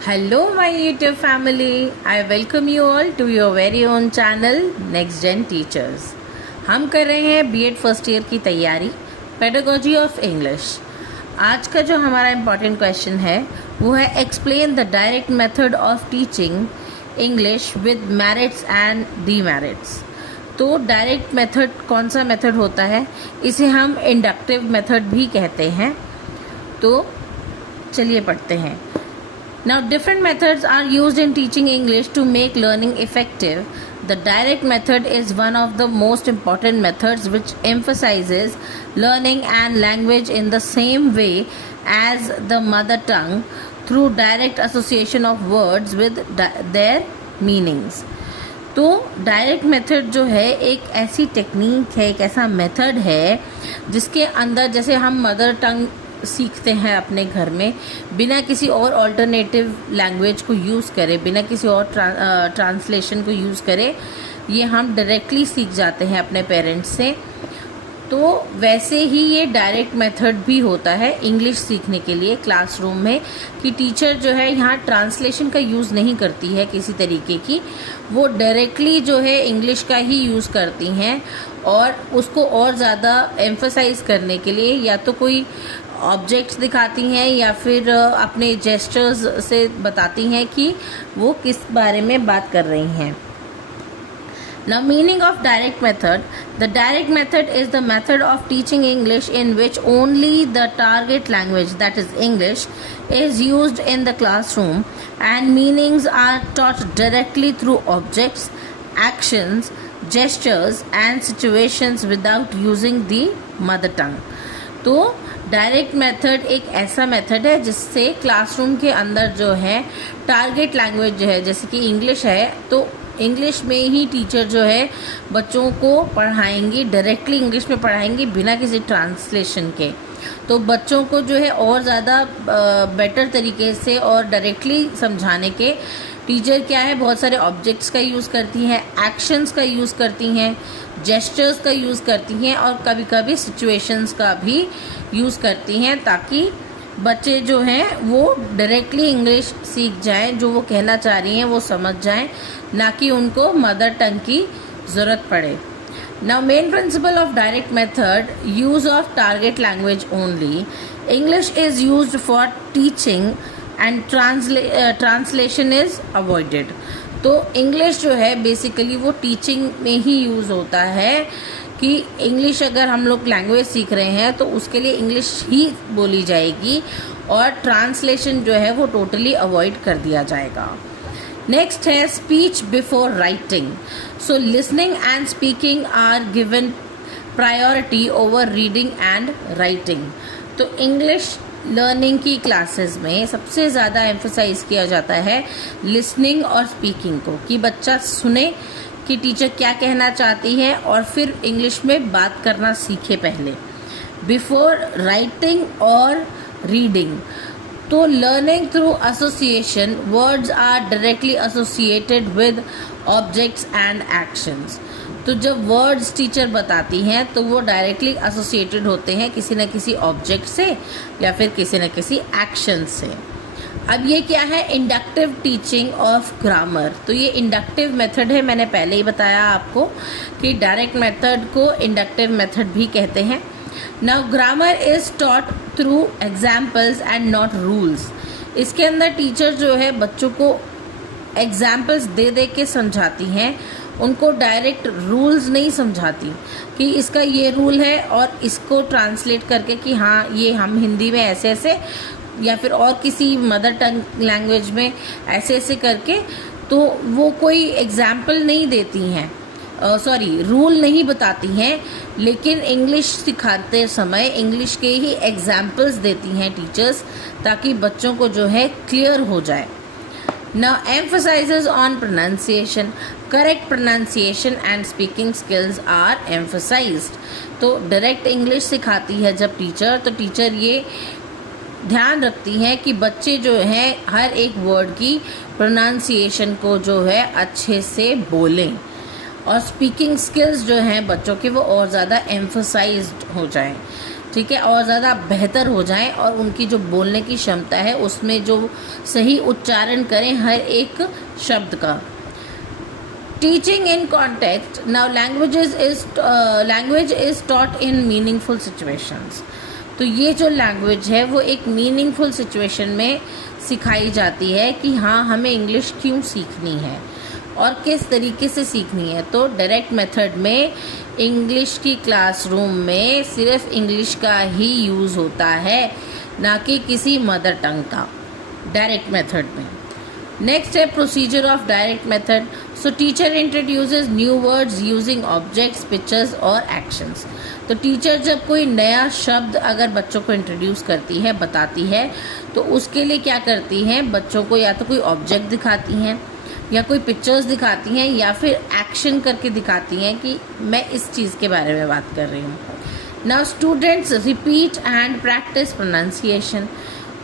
Hello, my YouTube family. I welcome you all to your very own channel Next Gen Teachers. हम कर रहे हैं B.Ed first year की तैयारी, pedagogy of English. आज का जो हमारा इम्पॉर्टेंट क्वेश्चन है वो है explain the direct method of teaching English with merits and demerits. तो डायरेक्ट मेथड कौन सा मेथड होता है? इसे हम इंडक्टिव मेथड भी कहते हैं। तो चलिए पढ़ते हैं। Now, different methods are used in teaching English to make learning effective. The direct method is one of the most important methods which emphasizes learning and language in the same way as the mother tongue through direct association of words with their meanings. तो direct method जो है एक ऐसी technique है, एक ऐसा method है जिसके अंदर जैसे हम मदर टंग सीखते हैं अपने घर में बिना किसी और अल्टरनेटिव लैंग्वेज को यूज़ करें, बिना किसी और ट्रांसलेशन को यूज़ करें, ये हम डायरेक्टली सीख जाते हैं अपने पेरेंट्स से। तो वैसे ही ये डायरेक्ट मेथड भी होता है इंग्लिश सीखने के लिए क्लासरूम में, कि टीचर जो है यहाँ ट्रांसलेशन का यूज़ नहीं करती है किसी तरीके की, वो डायरेक्टली जो है इंग्लिश का ही यूज़ करती हैं और उसको और ज़्यादा एम्फसाइज करने के लिए या तो कोई ऑब्जेक्ट्स दिखाती हैं या फिर अपने जेस्चर्स से बताती हैं कि वो किस बारे में बात कर रही हैं। Now, meaning of direct method. The direct method is the method of teaching English in which only the target language, that is English, is used in the classroom and meanings are taught directly through objects, actions, gestures and situations without using the mother tongue. तो direct method एक ऐसा method है जिससे classroom के अंदर जो है target language जो है, जैसे कि इंग्लिश है, तो इंग्लिश में ही टीचर जो है बच्चों को पढ़ाएंगे, डायरेक्टली इंग्लिश में पढ़ाएंगे बिना किसी ट्रांसलेशन के। तो बच्चों को जो है और ज़्यादा बेटर तरीके से और डायरेक्टली समझाने के टीचर क्या है, बहुत सारे ऑब्जेक्ट्स का यूज़ करती हैं, एक्शंस का यूज़ करती हैं, जेस्चर्स का यूज़ करती हैं और कभी कभी सिचुएशंस का भी यूज़ करती हैं, ताकि बच्चे जो हैं वो डायरेक्टली इंग्लिश सीख जाएं, जो वो कहना चाह रही हैं वो समझ जाएं, ना कि उनको मदर टंग की ज़रूरत पड़े। Now, main principle of direct method, use of target language only. English is used for teaching and translation is avoided. तो इंग्लिश जो है बेसिकली वो टीचिंग में ही यूज़ होता है, कि इंग्लिश अगर हम लोग लैंग्वेज सीख रहे हैं तो उसके लिए इंग्लिश ही बोली जाएगी और ट्रांसलेशन जो है वो टोटली अवॉइड कर दिया जाएगा। नेक्स्ट है speech before writing. So listening and speaking are given priority over reading and writing. तो इंग्लिश लर्निंग की क्लासेस में सबसे ज़्यादा एम्फसाइज किया जाता है लिसनिंग और स्पीकिंग को, कि बच्चा सुने कि टीचर क्या कहना चाहती है और फिर इंग्लिश में बात करना सीखे पहले, बिफोर राइटिंग और रीडिंग। तो learning through association, words are directly associated with objects and actions. तो जब वर्ड्स टीचर बताती हैं तो वो डायरेक्टली एसोसिएटेड होते हैं किसी न किसी ऑब्जेक्ट से या फिर किसी न किसी एक्शन से। अब ये क्या है? Inductive teaching of grammar. तो ये इंडक्टिव मेथड है, मैंने पहले ही बताया आपको कि डायरेक्ट मेथड को इंडक्टिव मेथड भी कहते हैं। Now grammar is taught through examples and not rules. इसके अंदर टीचर जो है बच्चों को एग्जाम्पल्स दे दे के समझाती हैं, उनको डायरेक्ट रूल्स नहीं समझाती कि इसका ये रूल है और इसको ट्रांसलेट करके कि हाँ ये हम हिंदी में ऐसे ऐसे या फिर और किसी मदर टंग लैंग्वेज में ऐसे ऐसे करके, तो वो कोई एग्जाम्पल नहीं देती हैं, रूल नहीं बताती हैं, लेकिन इंग्लिश सिखाते समय इंग्लिश के ही एग्जाम्पल्स देती हैं टीचर्स, ताकि बच्चों को जो है क्लियर हो जाए। Now emphasizes on pronunciation. Correct pronunciation and speaking skills are emphasized. तो डायरेक्ट इंग्लिश सिखाती है जब टीचर, तो टीचर ये ध्यान रखती है कि बच्चे जो हैं हर एक वर्ड की प्रोनाउंसिएशन को जो है अच्छे से बोलें और स्पीकिंग स्किल्स जो हैं बच्चों के वो और ज़्यादा एम्फसाइज्ड हो जाएं। ठीक है, और ज़्यादा बेहतर हो जाएं और उनकी जो बोलने की क्षमता है उसमें जो सही उच्चारण करें हर एक शब्द का। Teaching in context, now language is taught in meaningful situations. तो ये जो लैंग्वेज है वो एक मीनिंगफुल सिचुएशन में सिखाई जाती है कि हाँ हमें इंग्लिश क्यों सीखनी है और किस तरीके से सीखनी है। तो डायरेक्ट मेथड में इंग्लिश की क्लासरूम में सिर्फ इंग्लिश का ही यूज़ होता है, ना कि किसी मदर टंग का, डायरेक्ट मेथड में। नेक्स्ट है procedure of direct method. So teacher introduces new words using objects, pictures और एक्शंस। तो टीचर जब कोई नया शब्द अगर बच्चों को इंट्रोड्यूस करती है, बताती है, तो उसके लिए क्या करती हैं, बच्चों को या तो कोई ऑब्जेक्ट दिखाती हैं या कोई पिक्चर्स दिखाती हैं या फिर एक्शन करके दिखाती हैं कि मैं इस चीज़ के बारे में बात कर रही हूँ। Now students repeat and practice pronunciation.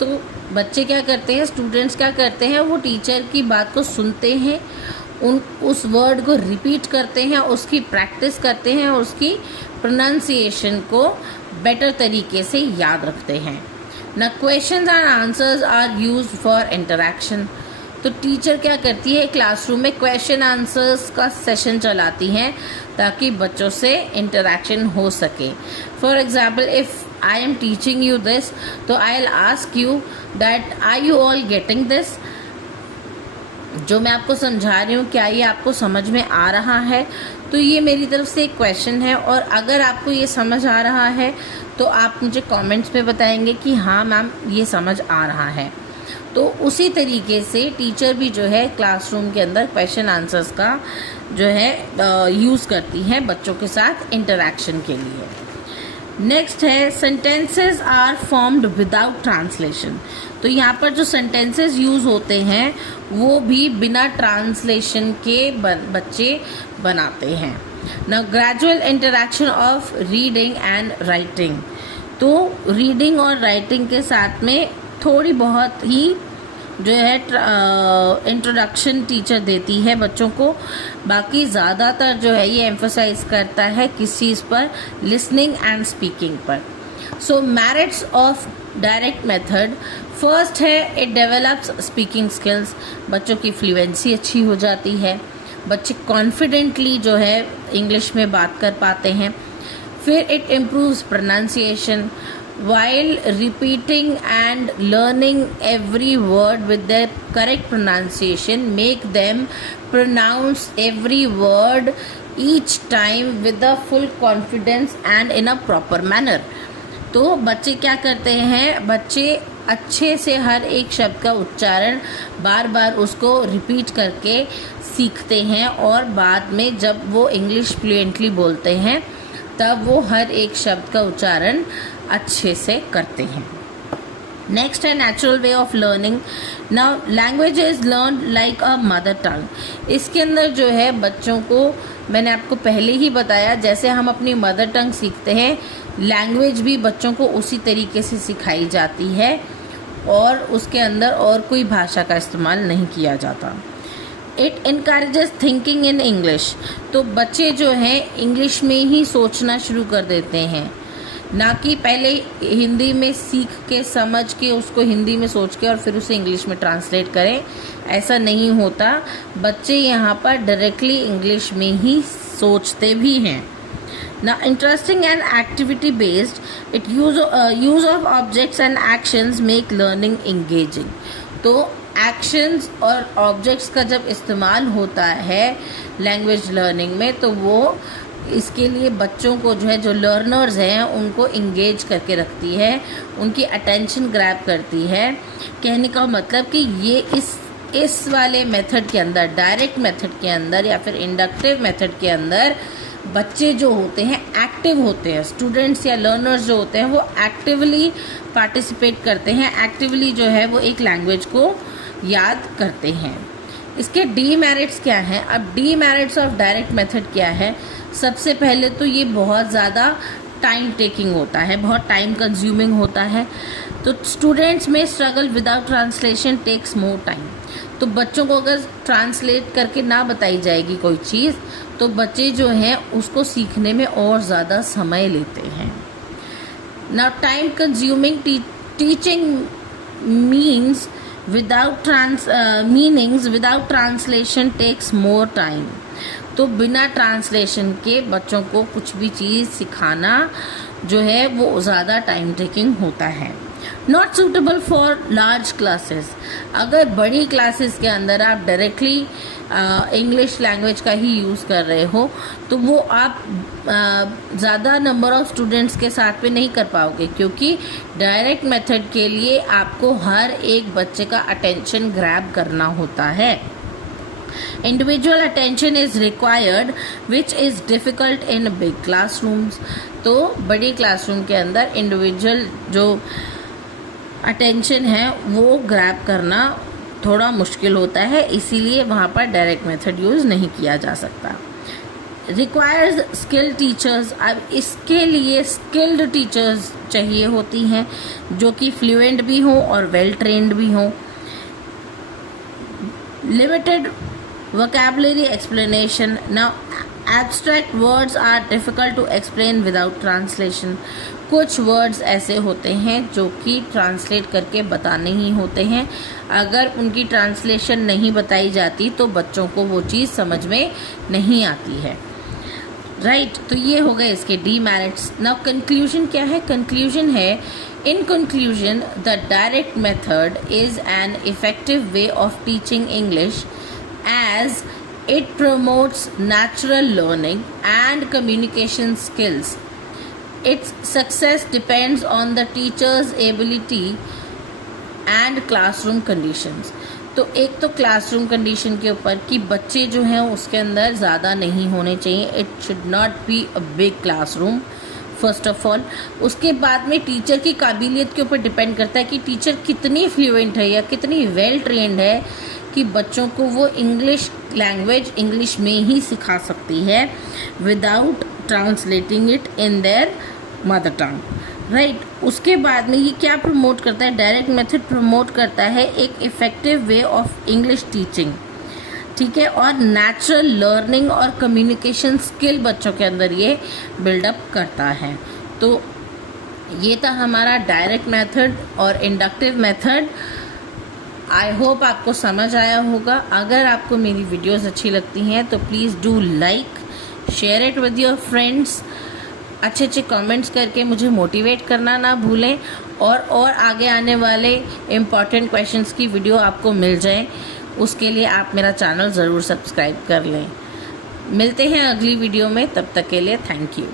तो बच्चे क्या करते हैं, स्टूडेंट्स क्या करते हैं, वो टीचर की बात को सुनते हैं, उस वर्ड को रिपीट करते हैं, उसकी प्रैक्टिस करते हैं और उसकी प्रोनाउंसिएशन को बेटर तरीके से याद रखते हैं। ना questions and answers are used for interaction. तो टीचर क्या करती है, क्लासरूम में क्वेश्चन आंसर्स का सेशन चलाती हैं ताकि बच्चों से इंटरेक्शन हो सके। For example, if I am teaching you this, तो I will ask you that are you all getting this. जो मैं आपको समझा रही हूँ क्या ये आपको समझ में आ रहा है? तो ये मेरी तरफ से एक क्वेश्चन है और अगर आपको ये समझ आ रहा है तो आप मुझे कमेंट्स में बताएंगे कि हाँ मैम ये समझ आ रहा है। तो उसी तरीके से टीचर भी जो है क्लासरूम के अंदर क्वेश्चन आंसर्स का जो है यूज़ करती है बच्चों के साथ इंटरेक्शन के लिए। नेक्स्ट है sentences are formed without translation. तो यहाँ पर जो सेंटेंसेस यूज़ होते हैं वो भी बिना ट्रांसलेशन के बच्चे बनाते हैं। Now gradual interaction of reading and writing. तो रीडिंग और राइटिंग के साथ में थोड़ी बहुत ही जो है इंट्रोडक्शन टीचर देती है बच्चों को, बाकी ज़्यादातर जो है ये एम्फसाइज करता है किस चीज़ पर, लिसनिंग एंड स्पीकिंग पर। So merits of direct method, first है इट डेवलप्स स्पीकिंग स्किल्स। बच्चों की फ्लुएंसी अच्छी हो जाती है, बच्चे कॉन्फिडेंटली जो है इंग्लिश में बात कर पाते हैं। फिर it improves pronunciation. While repeating and learning every word with their correct pronunciation make them pronounce every word each time with a full confidence and in a proper manner. तो बच्चे क्या करते हैं, बच्चे अच्छे से हर एक शब्द का उच्चारण बार बार उसको रिपीट करके सीखते हैं और बाद में जब वो इंग्लिश फ्लुएंटली बोलते हैं तब वो हर एक शब्द का उच्चारण अच्छे से करते हैं। नेक्स्ट है natural way of learning. Now language is learn like a mother tongue. इसके अंदर जो है बच्चों को, मैंने आपको पहले ही बताया, जैसे हम अपनी मदर टंग सीखते हैं लैंग्वेज भी बच्चों को उसी तरीके से सिखाई जाती है और उसके अंदर और कोई भाषा का इस्तेमाल नहीं किया जाता। It encourages thinking in English. तो बच्चे जो हैं इंग्लिश में ही सोचना शुरू कर देते हैं, ना कि पहले हिंदी में सीख के समझ के उसको हिंदी में सोच के और फिर उसे इंग्लिश में ट्रांसलेट करें, ऐसा नहीं होता। बच्चे यहाँ पर डायरेक्टली इंग्लिश में ही सोचते भी हैं। ना interesting and activity based, it use of objects and actions make learning engaging. तो एक्शंस और ऑब्जेक्ट्स का जब इस्तेमाल होता है लैंग्वेज लर्निंग में तो वो इसके लिए बच्चों को जो है, जो लर्नर्स हैं उनको इंगेज करके रखती है, उनकी अटेंशन ग्रैब करती है। कहने का मतलब कि ये इस वाले मेथड के अंदर, डायरेक्ट मेथड के अंदर या फिर इंडक्टिव मेथड के अंदर बच्चे जो होते हैं एक्टिव होते हैं, स्टूडेंट्स या लर्नर्स जो होते हैं वो एक्टिवली पार्टिसिपेट करते हैं, एक्टिवली जो है वो एक लैंग्वेज को याद करते हैं। इसके डीमेरिट्स क्या हैं? अब डीमेरिट्स ऑफ डायरेक्ट मेथड क्या है? सबसे पहले तो ये बहुत ज़्यादा टाइम टेकिंग होता है, बहुत टाइम कंज्यूमिंग होता है। तो स्टूडेंट्स में struggle without translation takes more time. तो बच्चों को अगर ट्रांसलेट करके ना बताई जाएगी कोई चीज़ तो बच्चे जो हैं उसको सीखने में और ज़्यादा समय लेते हैं। Now, time consuming teaching means meanings without translation takes more time. तो बिना ट्रांसलेशन के बच्चों को कुछ भी चीज़ सिखाना जो है वो ज़्यादा टाइम टेकिंग होता है. Not suitable for large classes. अगर बड़ी क्लासेस के अंदर आप डायरेक्टली इंग्लिश लैंग्वेज का ही यूज़ कर रहे हो तो वो आप ज़्यादा नंबर ऑफ स्टूडेंट्स के साथ में नहीं कर पाओगे, क्योंकि डायरेक्ट मेथड के लिए आपको हर एक बच्चे का अटेंशन ग्रैब करना होता है. Individual attention is required, which is difficult in big classrooms. तो बड़ी क्लासरूम के अंदर इंडिविजुअल जो अटेंशन है वो ग्रैब करना थोड़ा मुश्किल होता है, इसीलिए वहाँ पर डायरेक्ट मेथड यूज़ नहीं किया जा सकता. Requires skilled teachers. अब इसके लिए स्किल्ड टीचर्स चाहिए होती हैं जो कि फ्लुएंट भी हों और वेल ट्रेंड भी हों. Limited vocabulary explanation. Now, abstract words are difficult to explain without translation. कुछ वर्ड्स ऐसे होते हैं जो कि ट्रांसलेट करके बताने ही होते हैं. अगर उनकी ट्रांसलेशन नहीं बताई जाती तो बच्चों को वो चीज़ समझ में नहीं आती है. राइट, तो ये हो गए इसके डीमेरिट्स. नाउ कंक्लूजन क्या है? कंक्लूजन है, in conclusion, the direct method is an effective way of teaching English as it promotes natural learning and communication skills. Its success depends on the teacher's ability and classroom conditions. तो एक तो classroom condition के ऊपर कि बच्चे जो हैं उसके अंदर ज़्यादा नहीं होने चाहिए. It should not be a big classroom first of all. उसके बाद में टीचर की काबिलियत के ऊपर डिपेंड करता है कि टीचर कितनी फ्लुएंट है या कितनी वेल ट्रेंड है कि बच्चों को वो इंग्लिश लैंग्वेज इंग्लिश में ही सिखा सकती है without translating it in their mother tongue. Right, उसके बाद में ये क्या प्रमोट करता है? डायरेक्ट मेथड प्रमोट करता है एक effective way of English teaching, ठीक है, और नेचुरल लर्निंग और कम्युनिकेशन स्किल बच्चों के अंदर ये बिल्डअप करता है. तो ये था हमारा डायरेक्ट मेथड और इंडक्टिव मेथड. आई होप आपको समझ आया होगा. अगर आपको मेरी वीडियोस अच्छी लगती हैं तो please do like, share it with your friends. अच्छे अच्छे कमेंट्स करके मुझे मोटिवेट करना ना भूलें, और आगे आने वाले इम्पॉर्टेंट क्वेश्चंस की वीडियो आपको मिल जाए उसके लिए आप मेरा चैनल ज़रूर सब्सक्राइब कर लें. मिलते हैं अगली वीडियो में, तब तक के लिए थैंक यू.